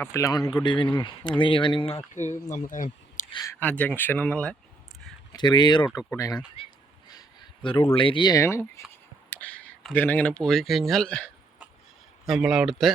ആപ്പിലോൺ good evening. ഇന്ന് evening വാക്ക് നമ്മുടെ ആ ജംഗ്ഷൻ എന്നുള്ള ചെറിയ റോട്ടിൽ കൂടെയാണ്. ഇതൊരു ഉള്ളേരിയയാണ്. ഇതിനങ്ങനെ പോയി കഴിഞ്ഞാൽ നമ്മളവിടുത്തെ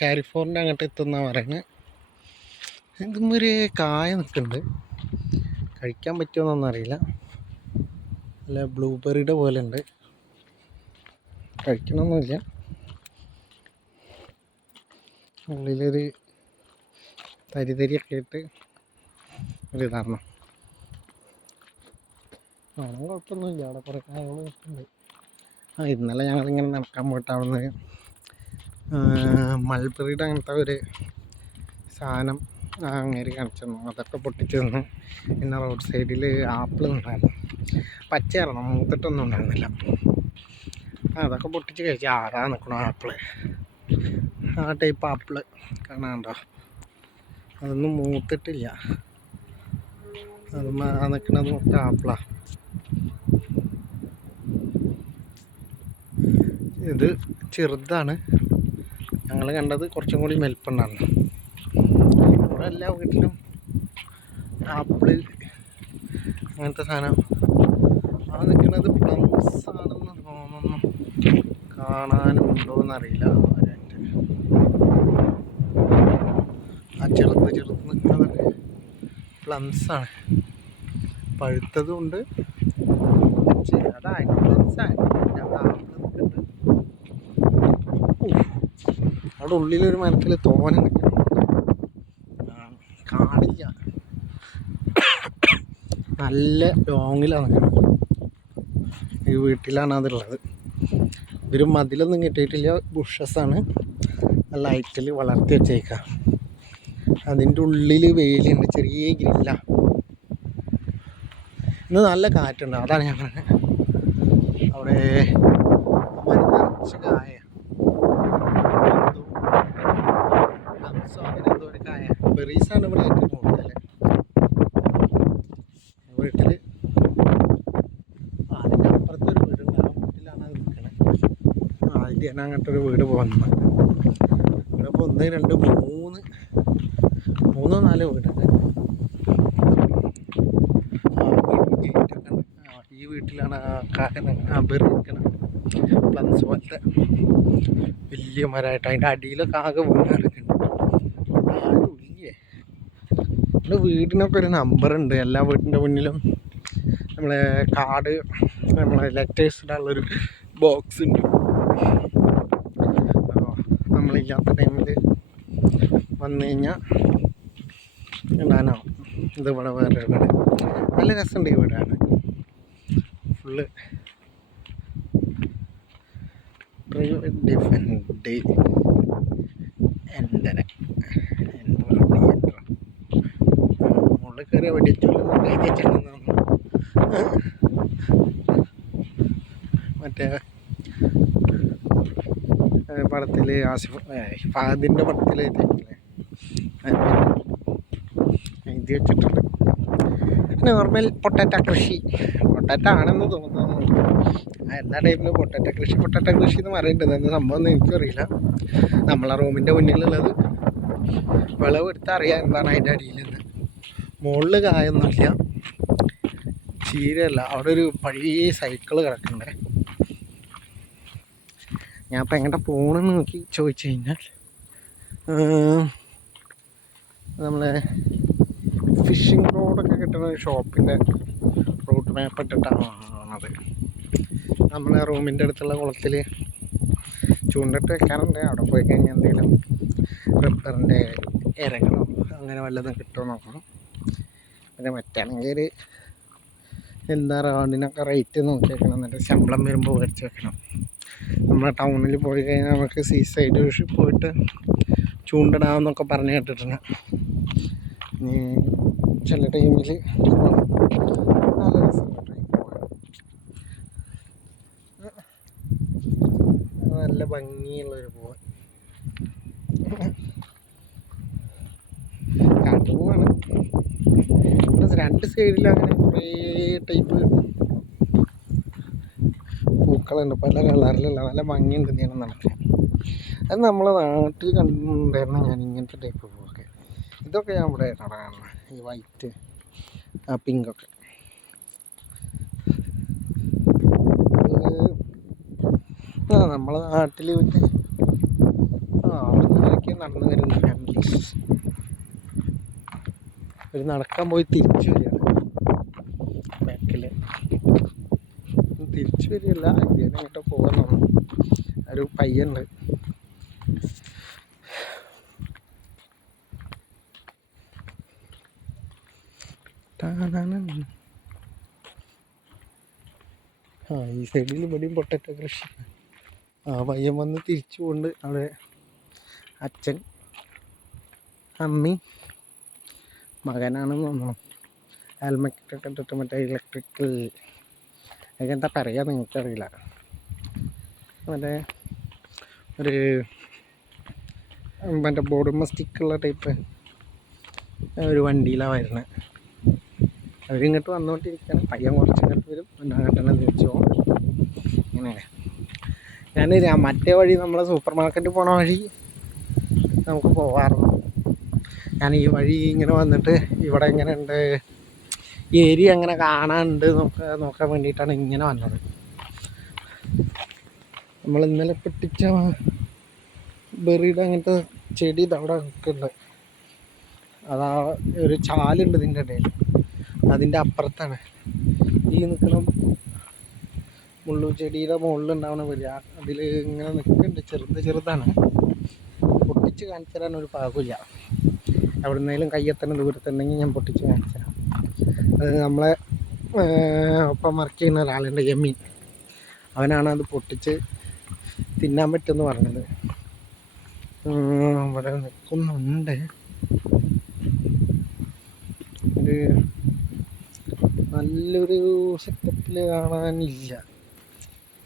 കാരിഫോറിൻ്റെ അങ്ങോട്ട് എത്തുന്ന പറയുന്നത്. ഇതും ഒരു കായ നിൽക്കുന്നുണ്ട്, കഴിക്കാൻ പറ്റുമോയെന്നൊന്നും അറിയില്ല. അല്ല, ബ്ലൂബെറിയുടെ പോലെ ഉണ്ട്, കഴിക്കണമൊന്നുമില്ല. ഉള്ളിലൊരു തരിതരിയൊക്കെ ഇട്ട് ഒരിതാണ്. കുഴപ്പമൊന്നുമില്ല, അവിടെ കുറേ കാര്യങ്ങൾ നിൽക്കുന്നുണ്ട്. ഇന്നലെ ഞങ്ങളിങ്ങനെ നടക്കാൻ പോയിട്ട് അവിടുന്ന് മൾബറിയുടെ അങ്ങനത്തെ ഒരു സാധനം അങ്ങേര് കാണിച്ചു തന്നു. അതൊക്കെ പൊട്ടിച്ച് തന്നു. പിന്നെ റോഡ് സൈഡിൽ ആപ്പിൾ ഉണ്ടായിരുന്നു, പച്ചയായിരുന്നു, മൂത്തിട്ടൊന്നും ഉണ്ടായിരുന്നില്ല. അതൊക്കെ പൊട്ടിച്ച് കഴിച്ചു. ആരാ നിൽക്കണോ ആപ്പിള്, ആ ടൈപ്പ് ആപ്പിള് കാണാണ്ടോ, അതൊന്നും മൂത്തിട്ടില്ല. അത് നിൽക്കുന്നത് മൊത്തം ആപ്പിളാ. ഇത് ചെറുതാണ്, ഞങ്ങൾ കണ്ടത് കുറച്ചും കൂടി മെൽപ്പുണ്ടാണ്. ഇവിടെ എല്ലാ വീട്ടിലും ആപ്പിള് അങ്ങനത്തെ സാധനം. ആ നിൽക്കുന്നത് പ്ലംസ് ആണെന്ന് തോന്നുന്നു, കാണാനുണ്ടോയെന്നറിയില്ല. ആ ചെറുത് നിൽക്കുന്നതൊക്കെ പ്ലംസാണ്. പഴുത്തതും ഉണ്ട്, അതായത് പ്ലംസാണ്. അവിടെ ഉള്ളിലൊരു മരത്തിൽ തോനെ കാണില്ല, നല്ല ലോങ്ങിലാണ് നിൽക്കുന്നത്. ഈ വീട്ടിലാണ് അതുള്ളത്. ഇവർ മതിലൊന്നും കിട്ടിയിട്ടില്ല, ബുഷസാണ് ലൈറ്റിൽ വളർത്തി വെച്ചേക്കാം. അതിൻ്റെ ഉള്ളിൽ വെയിലുണ്ട്, ചെറിയ ഗ്രില്ല. ഇന്ന് നല്ല കാറ്റുണ്ട്, അതാണ് ഞാൻ പറഞ്ഞത്. അവിടെ മരുന്നരച്ച് കായ, അങ്ങനെ എന്തോ ഒരു കായ, ബെറീസാണ് ഇവിടെ ഏറ്റവും കൂടുതൽ. വീട്ടിൽ അതിൻ്റെ അപ്പുറത്തൊരു വീടുണ്ട്, ആ വീട്ടിലാണ് അത് നിൽക്കുന്നത്. ആദ്യം അങ്ങനത്തെ ഒരു വീട് പോകുന്നത്. ഇവിടെ ഇപ്പോൾ 1 2 3 4 വീടുണ്ട്. ഗേറ്റൊക്കെ ഉണ്ട്. ഈ വീട്ടിലാണ് ആ ബെറി നിൽക്കുന്നത്, പ്ലംസ് പോലത്തെ വലിയ മരമായിട്ട്. അതിൻ്റെ അടിയിലൊക്കെ ആകെ വീട് കിടക്കുന്നുണ്ട്. ആരും ഇല്ലേ. നമ്മുടെ വീടിനൊക്കെ ഒരു നമ്പറുണ്ട്. എല്ലാ വീട്ടിൻ്റെ മുന്നിലും നമ്മളെ കാർഡ്, നമ്മളെ ലെറ്റേഴ്സ് ഇടാനുള്ളൊരു ബോക്സ് ഉണ്ട്. നമ്മളില്ലാത്ത ടൈമിൽ വന്നു കഴിഞ്ഞാൽ ഇടാനാവും. ഇത് ഇവിടെ വേറൊരു വീട്, നല്ല രസമുണ്ട് ഈ വീടാണ്. ഫുള്ള് പ്രൈവറ്റ് ഡിഫൻഡ് മുകളിൽ കയറിയ വെടിച്ചോളൂ. മറ്റേ പടത്തിൽ ആസിഫ് ഫഹദിൻ്റെ പടത്തിൽ എഴുതി വെച്ചിട്ടുണ്ട്. നോർമൽ പൊട്ടാറ്റ കൃഷി, പൊട്ടാറ്റ ആണെന്ന് തോന്നുന്നു. എല്ലാ ടൈപ്പിലും പൊട്ടാറ്റ കൃഷി എന്ന് പറയുന്നുണ്ട്. എന്താ സംഭവം എന്ന് എനിക്കറിയില്ല. നമ്മളെ റൂമിൻ്റെ മുന്നിലുള്ളത് വിളവെടുത്താൽ അറിയാം എന്താണ് അതിൻ്റെ അടിയിലെന്ന്. മുകളിൽ കായൊന്നുമില്ല, ചീരയല്ല. അവിടെ ഒരു പഴയ സൈക്കിള് കിടക്കണ്ടേ. ഞാൻ ഇപ്പം എങ്ങോട്ടാ പോകണമെന്ന് നോക്കി ചോദിച്ചു കഴിഞ്ഞാൽ നമ്മളെ ഫിഷിംഗ് റോഡൊക്കെ കിട്ടുന്ന ഷോപ്പിൻ്റെ റൂട്ട് മാപ്പ് ഇട്ടിട്ടാണത്. നമ്മളെ റൂമിൻ്റെ അടുത്തുള്ള കുളത്തിൽ ചൂണ്ടിട്ട് വെക്കാറുണ്ട്. അവിടെ പോയി കഴിഞ്ഞാൽ എന്തെങ്കിലും റബ്ബറിൻ്റെ ഇരകളോ അങ്ങനെ വല്ലതും കിട്ടുമോ നോക്കണം. പിന്നെ മറ്റാണെങ്കിൽ ഒരു എന്താ റൗണ്ടിനൊക്കെ റേറ്റ് നോക്കി വെക്കണം. എന്നിട്ട് ശമ്പളം വരുമ്പോൾ മേടിച്ച് വെക്കണം. നമ്മളെ ടൗണിൽ പോയി കഴിഞ്ഞാൽ നമുക്ക് സീ സൈഡ് പോയിട്ട് ചൂണ്ടിടാമെന്നൊക്കെ പറഞ്ഞ് കേട്ടിട്ടുണ്ട്. ഇനി ചില ടൈമിൽ നല്ല രസമുള്ള ടൈം പോകാൻ, നല്ല ഭംഗിയുള്ളൊരു പോവാൻ കാട്ടുപോവാണ്. 2 സൈഡിലും അങ്ങനെ കുറേ ടൈപ്പ് പൂക്കളുണ്ട്, പല കളറിലുള്ള. നല്ല ഭംഗിയുണ്ട് ഇതിനെ നടക്കാൻ. അത് നമ്മളെ നാട്ടിൽ കണ്ടിട്ടുണ്ടായിരുന്നു ഞാൻ ഇങ്ങനത്തെ ടൈപ്പ് പൂവൊക്കെ. ഇതൊക്കെ ഞാൻ ഇവിടെ കാണുന്നത്, ഈ വൈറ്റ് പിങ്കൊക്കെ. നമ്മളെ നാട്ടിൽ മറ്റേ അവിടെ നിന്നൊക്കെ നടന്നു വരുന്ന ഫാമിലീസ് ഒരു നടക്കാൻ പോയി തിരിച്ചു വരികയാണ്. ബാക്കിൽ തിരിച്ചു വരികയല്ല, ഇന്ത്യയിൽ അങ്ങോട്ട് പോകാൻ ഒരു പയ്യുണ്ട്. ഈ സൈഡിൽ ഇവിടെയും പൊട്ടറ്റോ കൃഷി. പയ്യൻ വന്ന് തിരിച്ചു കൊണ്ട് അവിടെ അച്ഛൻ അമ്മി മകനാണെന്ന് തോന്നുന്നു. ഹെൽമെറ്റൊക്കെ ഇട്ടിട്ട് മറ്റേ ഇലക്ട്രിക്കൽ അതൊക്കെ എന്താ പറയുക നിങ്ങൾക്കറിയില്ല. മറ്റേ ഒരു മറ്റേ ബോർഡുമ്മ സ്റ്റിക്കുള്ള ടൈപ്പ് ഒരു വണ്ടിയിലാണ് വരുന്നത്. അവരിങ്ങോട്ട് വന്നുകൊണ്ടിരിക്കുകയാണ്. പയ്യൻ കുറച്ച് ഇങ്ങോട്ട് വരും, പിന്നെ അങ്ങോട്ട് തിരിച്ചു പോകും. ഇങ്ങനെ ഞാൻ മറ്റേ വഴി നമ്മളെ സൂപ്പർ മാർക്കറ്റിൽ പോണ വഴി നമുക്ക് പോകാറുണ്ട്. ഞാൻ ഈ വഴി ഇങ്ങനെ വന്നിട്ട് ഇവിടെ എങ്ങനെ ഉണ്ട് ഈ ഏരിയ എങ്ങനെ കാണാനുണ്ട് നോക്കാൻ വേണ്ടിയിട്ടാണ് ഇങ്ങനെ വന്നത്. നമ്മൾ ഇന്നലെ പൊട്ടിച്ച ബെറിയുടെ അങ്ങനത്തെ ചെടി ഇതവിടെ നിൽക്കുന്നുണ്ട്. അതാ ഒരു ചാലുണ്ട് ഇതിൻ്റെ ഇടയിൽ, അതിൻ്റെ അപ്പുറത്താണ് ഈ നിൽക്കണം മുള്ളു ചെടിയുടെ മുകളിലുണ്ടാവണ വരിക. അതിൽ ഇങ്ങനെ നിൽക്കുന്നുണ്ട്, ചെറുതാണ്. പൊട്ടിച്ച് കാണിച്ചു തരാൻ ഒരു പാകില്ല. എവിടെ നിന്നേലും കയ്യെത്തന്നെ ദൂരത്തുണ്ടെങ്കിൽ ഞാൻ പൊട്ടിച്ച് കാണിച്ചു തരാം. അത് നമ്മളെ ഒപ്പം വർക്ക് ചെയ്യുന്ന ഒരാളുണ്ട്, യമീൻ. അവനാണ് അത് പൊട്ടിച്ച് തിന്നാൻ പറ്റുമെന്ന് പറഞ്ഞത്. ഇവിടെ നിൽക്കുന്നുണ്ട്. ഒരു നല്ലൊരു സെറ്റപ്പിൽ കാണാനില്ല,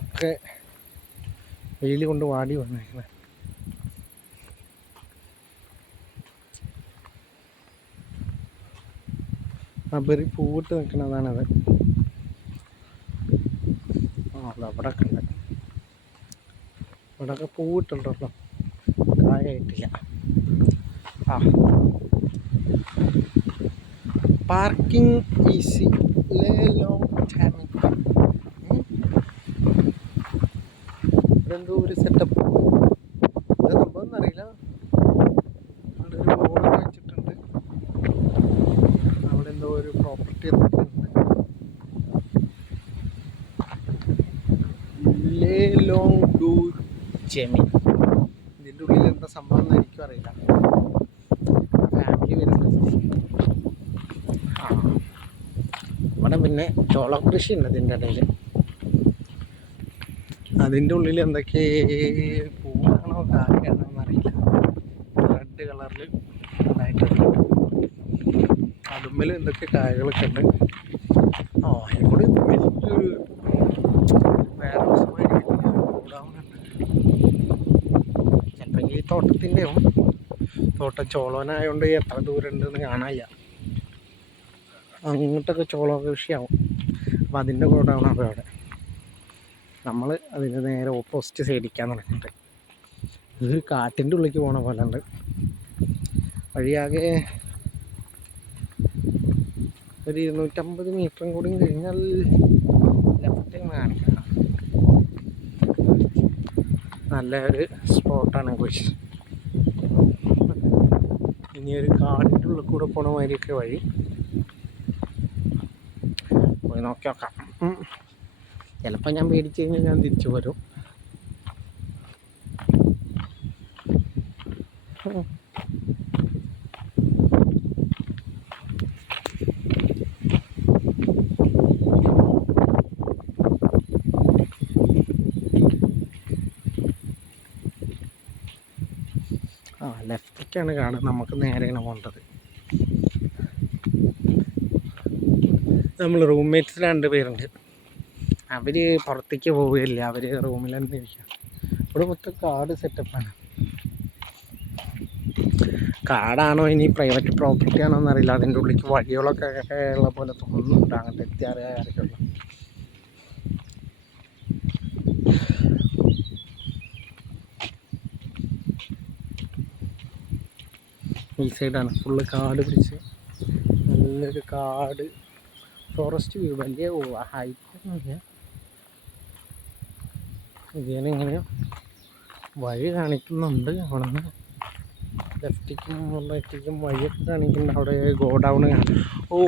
ഒക്കെ വെയിൽ കൊണ്ട് വാടി വന്നേക്കുന്നത്. ബെറി പൂവിട്ട് നിൽക്കുന്നതാണത്. അതവിടെയൊക്കെ ഉണ്ട്, ഇവിടെയൊക്കെ പൂവിട്ടുണ്ടല്ലോ, കായായിട്ടില്ല. Parking easy long timing. ഇതെന്തോ ഒരു സെറ്റപ്പ്, ഇത് സംഭവം എന്നറിയില്ല. അവിടെ ഒരു ബോർഡ് വെച്ചിട്ടുണ്ട്, അവിടെ എന്തോ ഒരു പ്രോപ്പർട്ടി ഉണ്ട്. Long do Jemy. ഇതിൻ്റെ ഉള്ളിൽ എന്താ സംഭവം എന്ന് എനിക്കും അറിയില്ല. ഫാമിലി വരുന്നുണ്ട്. ഇവിടെ പിന്നെ ചോളം കൃഷി ഉണ്ട് ഇതിൻ്റെ ഇടയിൽ. അതിൻ്റെ ഉള്ളിൽ എന്തൊക്കെ പൂവാണോ കായാണോ എന്നറിയില്ല, റെഡ് കളറിൽ ഉണ്ടായിട്ടുണ്ട്. അതുമ്മൽ എന്തൊക്കെ കായകളൊക്കെ ഉണ്ട്. ഇവിടെ വലിയൊരു വേറെ കൂടാവുന്നുണ്ട്. ചിലപ്പോൾ ഈ തോട്ടത്തിൻ്റെയും തോട്ടം ചോളവനായതുകൊണ്ട് എത്ര ദൂരം ഉണ്ടെന്ന് കാണാനില്ല. അങ്ങോട്ടൊക്കെ ചോളം കൃഷിയാവും. അപ്പം അതിൻ്റെ കൂടാണ് അപ്പോൾ അവിടെ നമ്മൾ അതിന് നേരെ ഓപ്പോസിറ്റ് സൈഡിക്കാൻ നടക്കുന്നുണ്ട്. ഇതൊരു കാട്ടിൻ്റെ ഉള്ളിലേക്ക് പോണ പോലെ ഉണ്ട്. വഴിയാകെ ഒരു 250 മീറ്ററും കൂടി കഴിഞ്ഞാൽ ലെഫ്റ്റ് കാണിക്കണം. നല്ലൊരു സ്പോട്ടാണ് കുറിച്ച്. ഇനി ഒരു കാടിൻ്റെ ഉള്ളിൽ കൂടെ പോണ മാതിരിയൊക്കെ വഴി പോയി നോക്കി നോക്കാം. ചിലപ്പോൾ ഞാൻ പേടിച്ച് കഴിഞ്ഞാൽ ഞാൻ തിരിച്ചു വരും. ലെഫ്റ്റൊക്കെയാണ് കാണുന്നത്, നമുക്ക് നേരെയാണ് പോകേണ്ടത്. നമ്മൾ റൂംമേറ്റ്സ് 2 പേരുണ്ട്. അവർ പുറത്തേക്ക് പോവുകയില്ല, അവർ റൂമിൽ തന്നെ ഇരിക്കുക. ഇവിടെ മൊത്തം കാട് സെറ്റപ്പാണ്. കാടാണോ ഇനി പ്രൈവറ്റ് പ്രോപ്പർട്ടി ആണോ എന്നറിയില്ല. അതിൻ്റെ ഉള്ളിലേക്ക് വഴികളൊക്കെ ഉള്ള പോലെ തോന്നുന്നുണ്ട്, അങ്ങോട്ട് എത്തിയാറിയുള്ള. ഈ സൈഡാണ് ഫുള്ള് കാട് പിടിച്ച് നല്ലൊരു കാട് ഫോറസ്റ്റ് വ്യൂ. വലിയ ഹൈറ്റൊന്നുമില്ല. ഇതിനിങ്ങനെ വഴി കാണിക്കുന്നുണ്ട്. അവിടെ നിന്ന് ലെഫ്റ്റിക്കും റൈറ്റിക്കും വഴിയൊക്കെ കാണിക്കുന്നുണ്ട്. അവിടെ ഗോഡൗൺ. ഓ,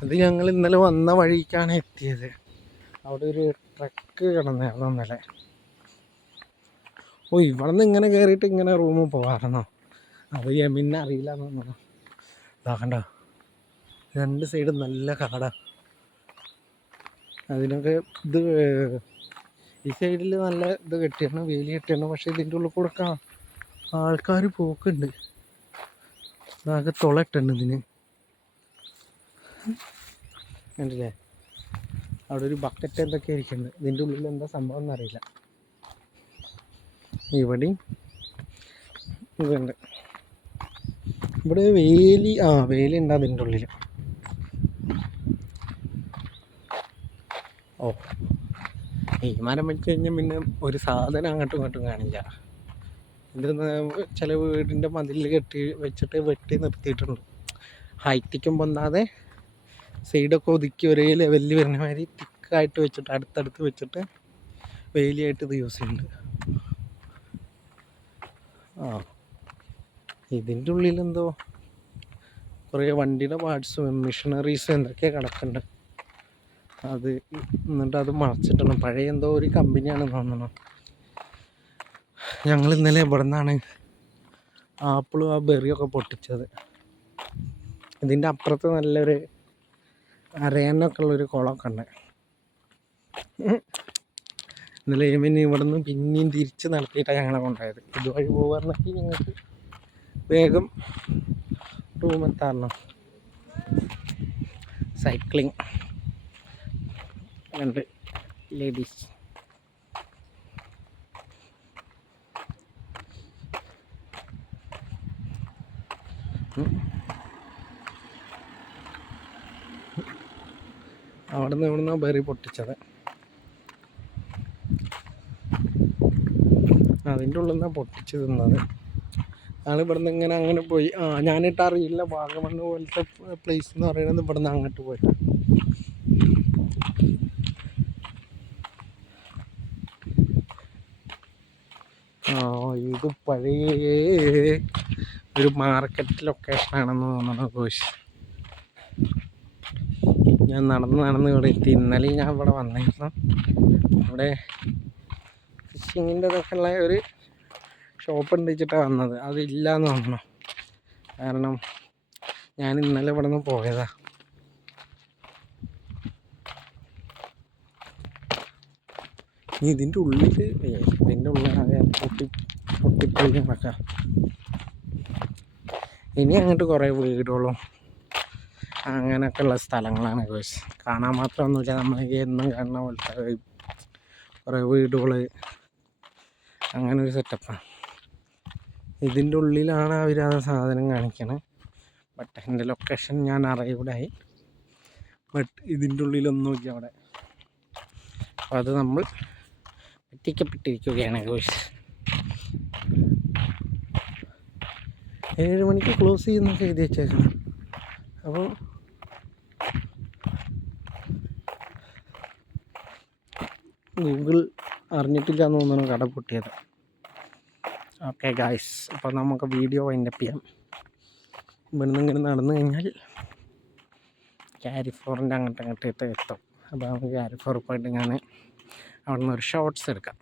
അത് ഞങ്ങൾ ഇന്നലെ വന്ന വഴിക്കാണ് എത്തിയത്. അവിടെ ഒരു ട്രക്ക് കിടന്നായിരുന്നു ഇന്നലെ. ഓ, ഇവിടെ നിന്ന് ഇങ്ങനെ കയറിയിട്ട് ഇങ്ങനെ റൂമിൽ പോകാറുന്നോ? അത് യമിന്നെ അറിയില്ല എന്ന് തോന്നുന്നു. ഇതാക്കണ്ട, രണ്ട് സൈഡും നല്ല കാടാ. അതിനൊക്കെ ഇത് ഈ സൈഡിൽ നല്ല ഇത് കെട്ടിയാണ്, വേലി കെട്ടിയാണ്. പക്ഷെ ഇതിൻ്റെ ഉള്ളിൽ കൂടെ ആൾക്കാർ പോക്കുണ്ട്. ഇതാകെ തുളയിട്ടുണ്ട് ഇതിന്. കണ്ടില്ലേ, അവിടെ ഒരു ബക്കറ്റ് എന്തൊക്കെ ഇരിക്കുന്നുണ്ട്. ഇതിൻ്റെ ഉള്ളിൽ എന്താ സംഭവം എന്നറിയില്ല. ഇവിടെയും ഇതുണ്ട്. ഇവിടെ വേലി ഉണ്ട് അതിൻ്റെ ഉള്ളിൽ. ഓ, ഈ മരം വെച്ച് കഴിഞ്ഞാൽ പിന്നെ ഒരു സാധനം അങ്ങോട്ടും ഇങ്ങോട്ടും കാണില്ല. ഇതിന് ചില വീടിൻ്റെ മതിലിൽ വെച്ചിട്ട് വെട്ടി നിർത്തിയിട്ടുണ്ട്. ഹൈറ്റിക്കും പൊന്നാതെ സൈഡൊക്കെ ഒതുക്കി ഒരേ ലെവലിൽ വരുന്ന മാതിരി തിക്കായിട്ട് വെച്ചിട്ട് അടുത്തടുത്ത് വെച്ചിട്ട് വേലിയായിട്ട് ഇത് യൂസ് ചെയ്യുന്നുണ്ട്. ഇതിൻ്റെ ഉള്ളിലെന്തോ കുറേ വണ്ടിയുടെ പാർട്സും മെഷീനറീസും എന്തൊക്കെയാണ് കിടക്കുന്നുണ്ട്. എന്നിട്ട് അത് മറച്ചിട്ടുണ്ട്. പഴയ എന്തോ ഒരു കമ്പനിയാണെന്ന് തോന്നുന്നു. ഞങ്ങൾ ഇന്നലെ ഇവിടെ നിന്നാണ് ആപ്പിളും ബെറിയൊക്കെ പൊട്ടിച്ചത്. ഇതിൻ്റെ അപ്പുറത്ത് നല്ലൊരു അരയാനൊക്കെ ഉള്ളൊരു കുളമൊക്കെ ഉണ്ട്. ഇന്നലെ ഇവിടെ നിന്ന് പിന്നെയും തിരിച്ച് നടത്തിയിട്ടാണ് ഞങ്ങളെ കൊണ്ടുപോയത്. ഇതുവഴി പോകാറുണ്ടെങ്കിൽ ഞങ്ങൾക്ക് വേഗം റൂമെത്താറുണ്ട്. സൈക്ലിങ് രണ്ട് ലേഡീസ്. അവിടെ നിന്ന് ഇവിടുന്ന് ബെറി പൊട്ടിച്ചത്. അതിൻ്റെ ഉള്ളിൽ നിന്നാണ് പൊട്ടിച്ച് തിന്നത്. ആണ് ഇവിടുന്ന് ഇങ്ങനെ അങ്ങനെ പോയി. ഞാനിട്ട് അറിയില്ല, വാഗമണ്ണ് പോലത്തെ പ്ലേസ് എന്ന് പറയുന്നത് ഇവിടുന്ന് അങ്ങോട്ട് പോയിട്ട്. ഇത് പഴയ ഒരു മാർക്കറ്റ് ലൊക്കേഷനാണെന്ന് തോന്നുന്നു കോശ്. ഞാൻ നടന്ന് ഇവിടെ എത്തി. ഇന്നലെ ഞാൻ ഇവിടെ വന്നിരുന്നു. ഇവിടെ ഫിഷിങ്ങിൻ്റെ ഇതൊക്കെ ഉള്ള ഒരു ഷോപ്പ് ഉണ്ട് വെച്ചിട്ടാണ് വന്നത്. അതില്ലാന്ന് തോന്നുന്നു. കാരണം ഞാൻ ഇന്നലെ ഇവിടെ നിന്ന് പോയതാ. ഇതിൻ്റെ ഉള്ളിലാകെ പൊട്ടിപ്പൊളി നടക്കാം. ഇനി അങ്ങോട്ട് കുറേ വീടുകളും അങ്ങനെയൊക്കെ ഉള്ള സ്ഥലങ്ങളാണ് കോഴ്സ്. കാണാൻ മാത്രമൊന്നുമില്ല, നമ്മൾ എന്നും കാണുന്ന പോലത്തെ കുറേ വീടുകൾ, അങ്ങനെ ഒരു സെറ്റപ്പാണ്. ഇതിൻ്റെ ഉള്ളിലാണ് അവർ ആ സാധനം കാണിക്കണത്. ബട്ട് എൻ്റെ ലൊക്കേഷൻ ഞാൻ അറിയൂടായി. ബട്ട് ഇതിൻ്റെ ഉള്ളിലൊന്നുമില്ല അവിടെ. അപ്പോൾ അത് നമ്മൾ പറ്റിക്കപ്പെട്ടിരിക്കുകയാണ് കോഴ്സ്. 7 മണിക്ക് ക്ലോസ് ചെയ്യുന്നൊക്കെ എഴുതി വെച്ചേക്കണം. അപ്പോൾ ഗൂഗിൾ അറിഞ്ഞിട്ടില്ല എന്ന് തോന്നുന്നു കട പൊട്ടിയത്. ഓക്കെ ഗായ്സ്, അപ്പോൾ നമുക്ക് വീഡിയോ വൈൻഡപ്പ് ചെയ്യാം. ഇവിടുന്ന് ഇങ്ങനെ നടന്നു കഴിഞ്ഞാൽ കാരിഫോറിൻ്റെ അങ്ങോട്ട് എത്തും. അപ്പോൾ നമുക്ക് കാരിഫോർ പോയിട്ട് ഞാൻ അവിടെ നിന്ന് ഒരു ഷോർട്സ് എടുക്കാം.